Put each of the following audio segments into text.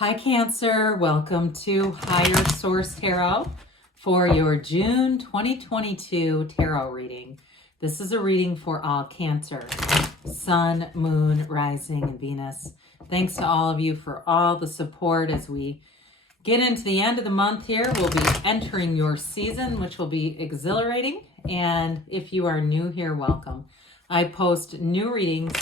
Hi Cancer, welcome to Higher Source Tarot for your June 2022 tarot reading. This is a reading for all Cancer, Sun, Moon, Rising, and Venus. Thanks to all of you for all the support as we get into the end of the month here. We'll be entering your season, which will be exhilarating. And if you are new here, welcome. I post new readings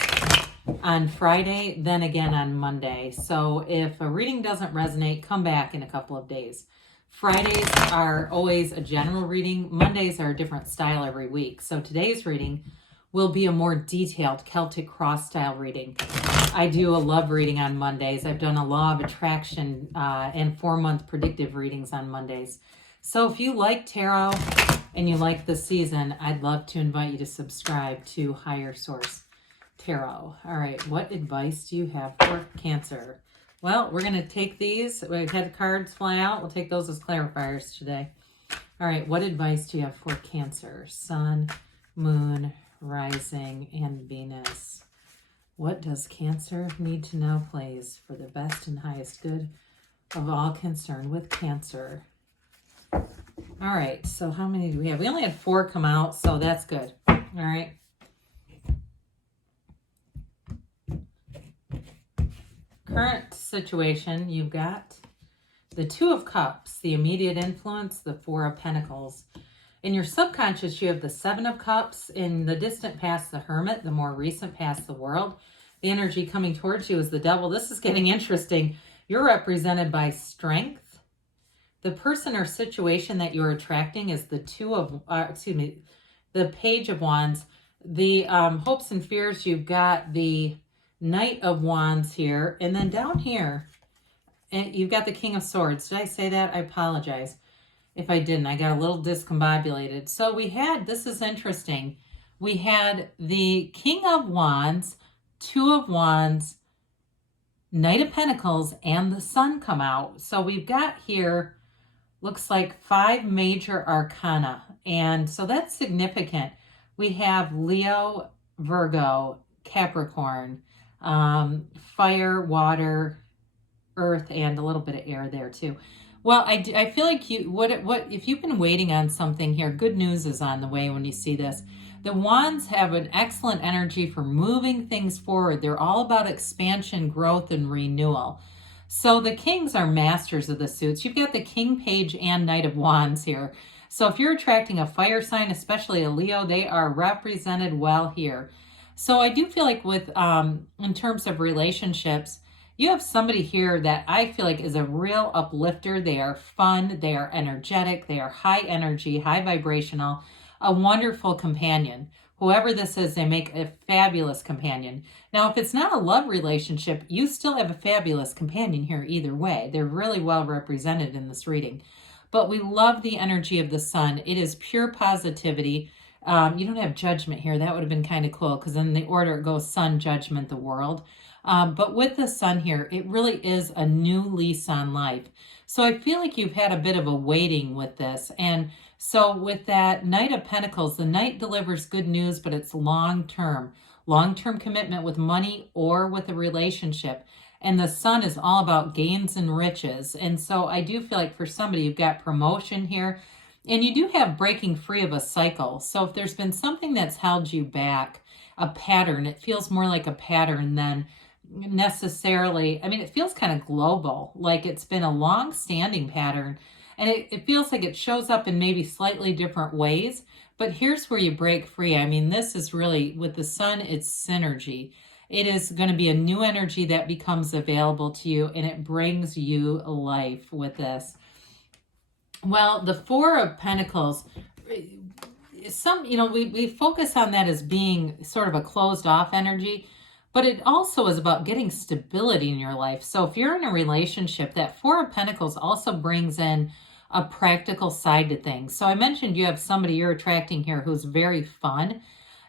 on Friday, then again on Monday. So if a reading doesn't resonate, come back in a couple of days. Fridays are always a general reading. Mondays are a different style every week. So today's reading will be a more detailed Celtic cross style reading. I do a love reading on Mondays. I've done a law of attraction and 4-month predictive readings on Mondays. So if you like tarot and you like the season, I'd love to invite you to subscribe to Higher Source Tarot. All right, what advice do you have for Cancer? Well, we're going to take these. We had cards fly out. We'll take those as clarifiers today. All right, what advice do you have for Cancer? Sun, Moon, Rising, and Venus. What does Cancer need to know, please, for the best and highest good of all concerned with Cancer? All right, so how many do we have? We only had 4 come out, so that's good. All right. Current situation, you've got the 2 of Cups, the immediate influence, the 4 of Pentacles. In your subconscious, you have the 7 of Cups. In the distant past, the Hermit. The more recent past, the World. The energy coming towards you is the Devil. This is getting interesting. You're represented by Strength. The person or situation that you're attracting is the the Page of Wands. The hopes and fears, you've got the Knight of Wands here, and then down here, you've got the King of Swords. Did I say that? I apologize if I didn't. I got a little discombobulated. So we had, this is interesting, we had the King of Wands, 2 of Wands, Knight of Pentacles, and the Sun come out. So we've got here, looks like 5 major arcana, and so that's significant. We have Leo, Virgo, Capricorn, fire, water, earth, and a little bit of air there too. Well, I feel like if you've been waiting on something here, good news is on the way when you see this. The Wands have an excellent energy for moving things forward. They're all about expansion, growth, and renewal. So the Kings are masters of the suits. You've got the King, Page, and Knight of Wands here. So if you're attracting a fire sign, especially a Leo, they are represented well here. So I do feel like with, in terms of relationships, you have somebody here that I feel like is a real uplifter. They are fun, they are energetic, they are high energy, high vibrational, a wonderful companion. Whoever this is, they make a fabulous companion. Now, if it's not a love relationship, you still have a fabulous companion here either way. They're really well represented in this reading. But we love the energy of the Sun. It is pure positivity. You don't have Judgment here. That would have been kind of cool because in the order it goes Sun, Judgment, the World. But with the Sun here, it really is a new lease on life. So I feel like you've had a bit of a waiting with this. And so with that Knight of Pentacles, the Knight delivers good news, but it's long-term. Long-term commitment with money or with a relationship. And the Sun is all about gains and riches. And so I do feel like for somebody, you've got promotion here. And you do have breaking free of a cycle. So if there's been something that's held you back, a pattern, it feels more like a pattern than necessarily, I mean, it feels kind of global, like it's been a long-standing pattern. And it feels like it shows up in maybe slightly different ways. But here's where you break free. I mean, this is really, with the Sun, it's synergy. It is going to be a new energy that becomes available to you, and it brings you life with this. Well, the 4 of Pentacles, we focus on that as being sort of a closed off energy, but it also is about getting stability in your life. So if you're in a relationship, that 4 of Pentacles also brings in a practical side to things. So I mentioned you have somebody you're attracting here who's very fun.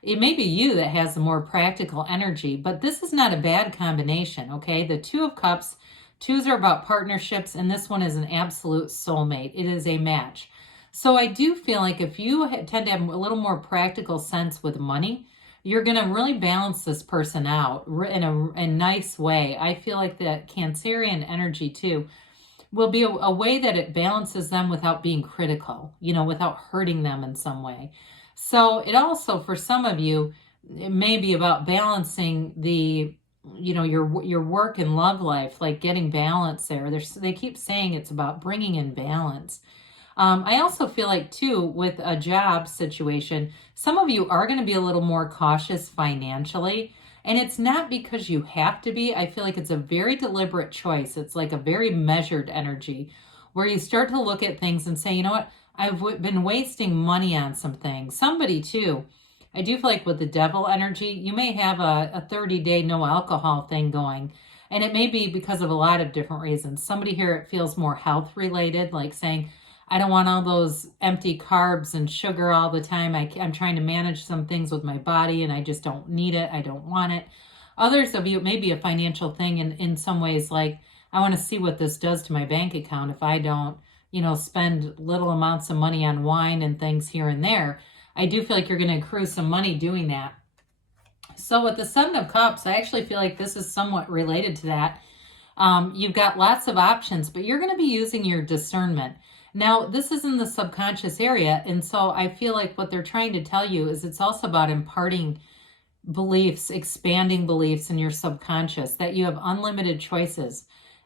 It may be you that has the more practical energy, but this is not a bad combination, okay? The 2 of Cups, 2s are about partnerships, and this one is an absolute soulmate. It is a match. So I do feel like if you tend to have a little more practical sense with money, you're going to really balance this person out in a nice way. I feel like that Cancerian energy too will be a way that it balances them without being critical, without hurting them in some way. So it also, for some of you, it may be about balancing the, your work and love life, like getting balance there. They keep saying it's about bringing in balance. I also feel like too, with a job situation, some of you are going to be a little more cautious financially. And it's not because you have to be. I feel like it's a very deliberate choice. It's like a very measured energy where you start to look at things and say, you know what? I've been wasting money on some things. Somebody too. I do feel like with the devil energy, you may have a 30-day no alcohol thing going. And it may be because of a lot of different reasons. Somebody here, it feels more health related, like saying, I don't want all those empty carbs and sugar all the time. I'm trying to manage some things with my body and I just don't need it. I don't want it. Others of you, it may be a financial thing in some ways, like I want to see what this does to my bank account if I don't, spend little amounts of money on wine and things here and there. I do feel like you're going to accrue some money doing that. So with the Seven of Cups, I actually feel like this is somewhat related to that. You've got lots of options, but you're going to be using your discernment. Now, this is in the subconscious area, and so I feel like what they're trying to tell you is it's also about imparting beliefs, expanding beliefs in your subconscious, that you have unlimited choices.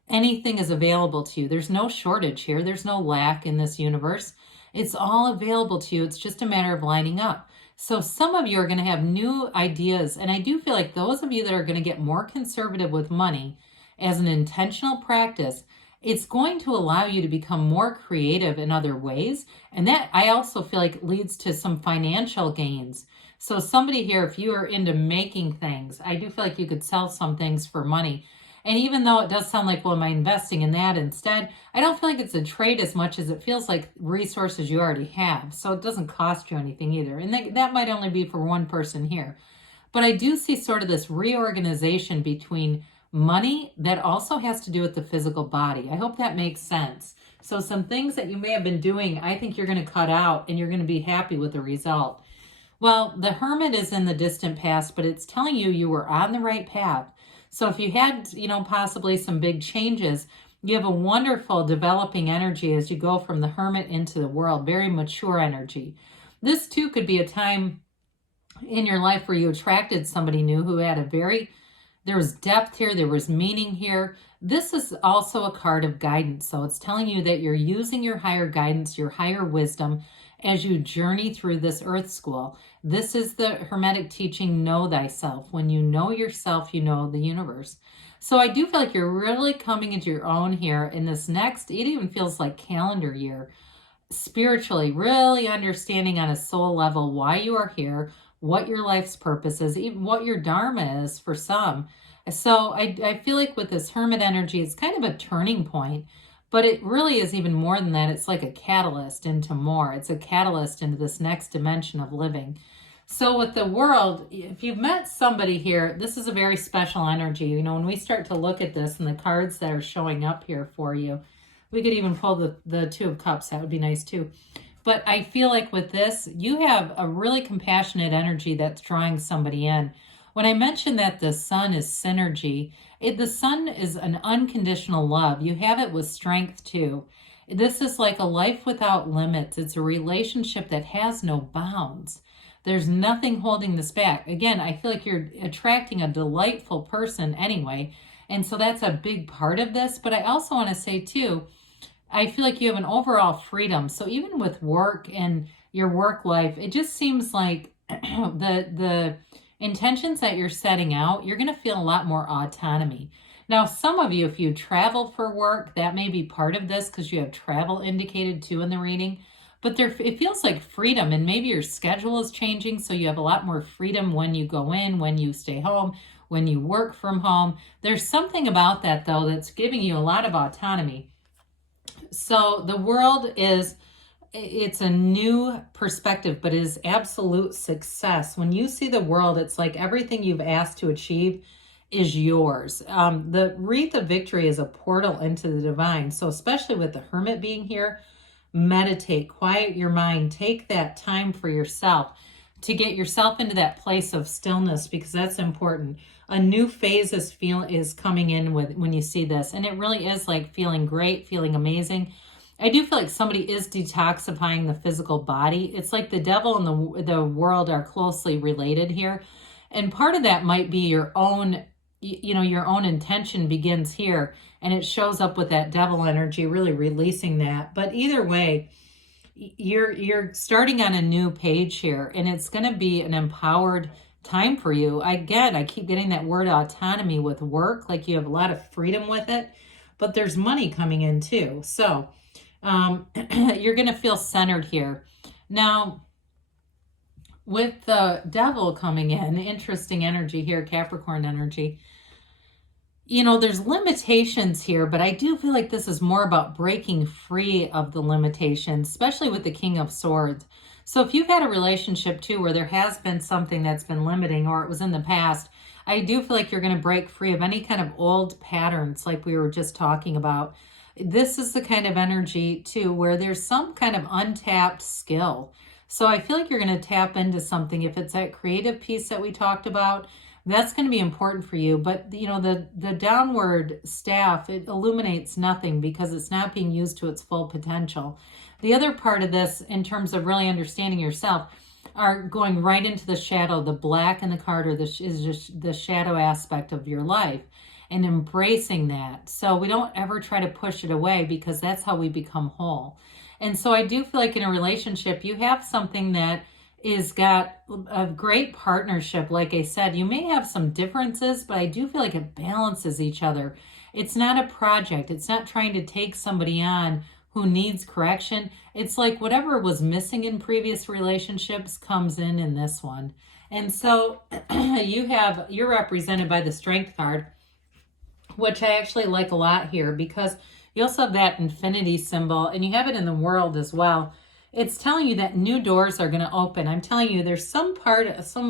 Anything is available to you. There's no shortage here. There's no lack in this universe. It's all available to you. It's just a matter of lining up. So some of you are going to have new ideas, and I do feel like those of you that are going to get more conservative with money as an intentional practice, it's going to allow you to become more creative in other ways. And that I also feel like leads to some financial gains. So somebody here, if you are into making things, I do feel like you could sell some things for money. And even though it does sound like, well, am I investing in that instead? I don't feel like it's a trade as much as it feels like resources you already have. So it doesn't cost you anything either. And that might only be for one person here. But I do see sort of this reorganization between money that also has to do with the physical body. I hope that makes sense. So some things that you may have been doing, I think you're going to cut out and you're going to be happy with the result. Well, the Hermit is in the distant past, but it's telling you were on the right path. So if you had, possibly some big changes, you have a wonderful developing energy as you go from the Hermit into the world, very mature energy. This too could be a time in your life where you attracted somebody new who had there was depth here, there was meaning here. This is also a card of guidance. So it's telling you that you're using your higher guidance, your higher wisdom as you journey through this earth school. This is the Hermetic teaching, know thyself. When you know yourself, you know the universe. So I do feel like you're really coming into your own here in this next, it even feels like calendar year, spiritually, really understanding on a soul level why you are here, what your life's purpose is, even what your dharma is for some. So I feel like with this Hermit energy, it's kind of a turning point, but it really is even more than that. It's like a catalyst into more. It's a catalyst into this next dimension of living. So with the world, if you've met somebody here, this is a very special energy. When we start to look at this and the cards that are showing up here for you, we could even pull the Two of Cups. That would be nice too. But I feel like with this, you have a really compassionate energy that's drawing somebody in. When I mentioned that the sun is synergy, the sun is an unconditional love. You have it with strength too. This is like a life without limits. It's a relationship that has no bounds. There's nothing holding this back. Again, I feel like you're attracting a delightful person anyway. And so that's a big part of this. But I also want to say too, I feel like you have an overall freedom. So even with work and your work life, it just seems like the intentions that you're setting out, you're going to feel a lot more autonomy. Now, some of you, if you travel for work, that may be part of this because you have travel indicated too in the reading. But it feels like freedom, and maybe your schedule is changing, so you have a lot more freedom when you go in, when you stay home, when you work from home. There's something about that, though, that's giving you a lot of autonomy. So the world it's a new perspective, but it is absolute success. When you see the world, it's like everything you've asked to achieve is yours. The Wreath of Victory is a portal into the divine. So especially with the Hermit being here, meditate, quiet your mind, take that time for yourself to get yourself into that place of stillness, because that's important. A new phase is coming in with when you see this, and it really is like feeling great, feeling amazing. I do feel like somebody is detoxifying the physical body. It's like the devil and the world are closely related here. And part of that might be your own, your own intention begins here, and it shows up with that devil energy, really releasing that. But either way, you're starting on a new page here, and it's going to be an empowered time for you. Again, I keep getting that word autonomy with work, like you have a lot of freedom with it, but there's money coming in too. So you're going to feel centered here. Now, with the devil coming in, interesting energy here, Capricorn energy, there's limitations here, but I do feel like this is more about breaking free of the limitations, especially with the King of Swords. So if you've had a relationship too where there has been something that's been limiting, or it was in the past, I do feel like you're going to break free of any kind of old patterns like we were just talking about. This is the kind of energy too where there's some kind of untapped skill. So I feel like you're going to tap into something. If it's that creative piece that we talked about, that's going to be important for you. But, the downward staff, it illuminates nothing because it's not being used to its full potential. The other part of this, in terms of really understanding yourself, are going right into the shadow. The black in the card is just the shadow aspect of your life, and embracing that. So we don't ever try to push it away, because that's how we become whole. And so I do feel like in a relationship, you have something that is got a great partnership. Like I said, you may have some differences, but I do feel like it balances each other. It's not a project. It's not trying to take somebody on who needs correction. It's like whatever was missing in previous relationships comes in this one. And so you're represented by the Strength card, which I actually like a lot here, because you also have that infinity symbol, and you have it in the world as well. It's telling you that new doors are going to open. I'm telling you, there's some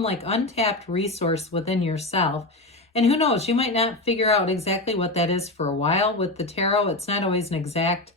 like untapped resource within yourself. And who knows, you might not figure out exactly what that is for a while. With the tarot, it's not always an exact,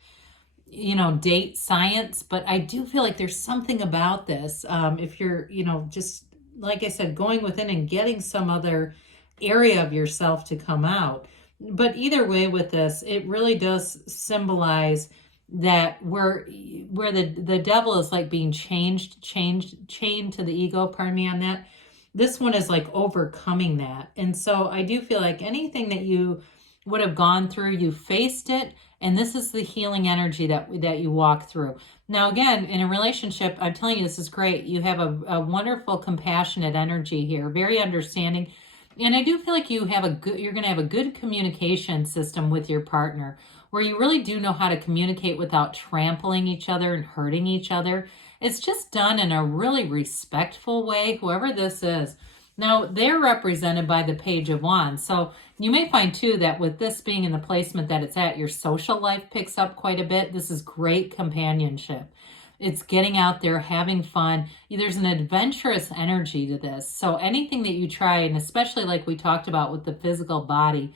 date science, but I do feel like there's something about this. If you're, just like I said, going within and getting some other area of yourself to come out. But either way with this, it really does symbolize that where the devil is like being chained to the ego, pardon me on that. This one is like overcoming that. And so I do feel like anything that you would have gone through, you faced it, and this is the healing energy that you walk through. Now, again, in a relationship, I'm telling you, this is great. You have a wonderful, compassionate energy here, very understanding. And I do feel like you're going to have a good communication system with your partner, where you really do know how to communicate without trampling each other and hurting each other. It's just done in a really respectful way, whoever this is. Now, they're represented by the Page of Wands. So you may find too that with this being in the placement that it's at, your social life picks up quite a bit. This is great companionship. It's getting out there, having fun. There's an adventurous energy to this. So anything that you try, and especially like we talked about with the physical body,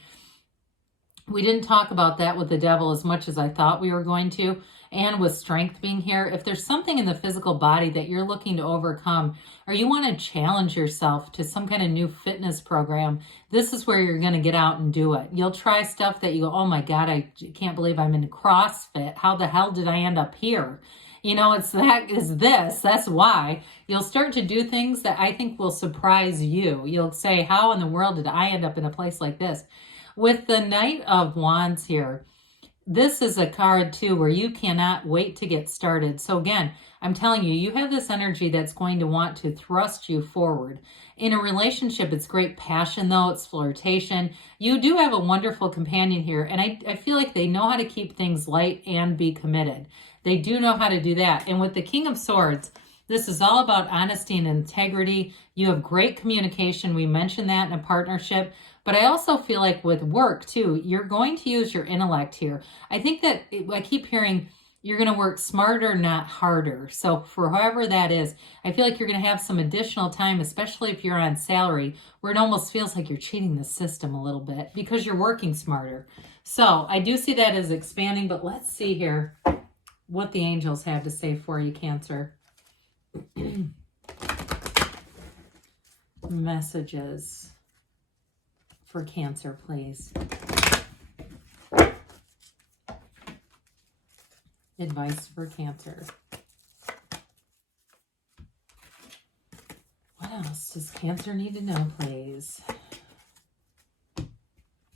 we didn't talk about that with the devil as much as I thought we were going to, and with strength being here. If there's something in the physical body that you're looking to overcome, or you want to challenge yourself to some kind of new fitness program, this is where you're going to get out and do it. You'll try stuff that you go, oh my God, I can't believe I'm in CrossFit. How the hell did I end up here? That's why. You'll start to do things that I think will surprise you. You'll say, how in the world did I end up in a place like this? With the Knight of Wands here, this is a card too where you cannot wait to get started. So again, I'm telling you, you have this energy that's going to want to thrust you forward. In a relationship, it's great passion though, it's flirtation. You do have a wonderful companion here, and I feel like they know how to keep things light and be committed. They do know how to do that. And with the King of Swords, this is all about honesty and integrity. You have great communication. We mentioned that in a partnership. But I also feel like with work too, you're going to use your intellect here. I think that I keep hearing you're going to work smarter, not harder. So for however that is, I feel like you're going to have some additional time, especially if you're on salary, where it almost feels like you're cheating the system a little bit because you're working smarter. So I do see that as expanding, but let's see here what the angels have to say for you, Cancer. messages for Cancer, please. Advice for Cancer. What else does Cancer need to know, please?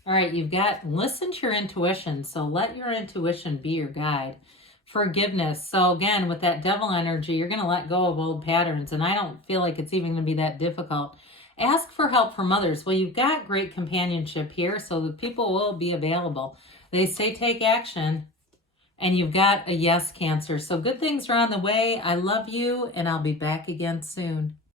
All right, you've got listen to your intuition. So let your intuition be your guide. Forgiveness. So again, with that devil energy, you're going to let go of old patterns. And I don't feel like it's even going to be that difficult. Ask for help from others. Well, you've got great companionship here, so the people will be available. They say take action. And you've got a yes, Cancer. So good things are on the way. I love you, and I'll be back again soon.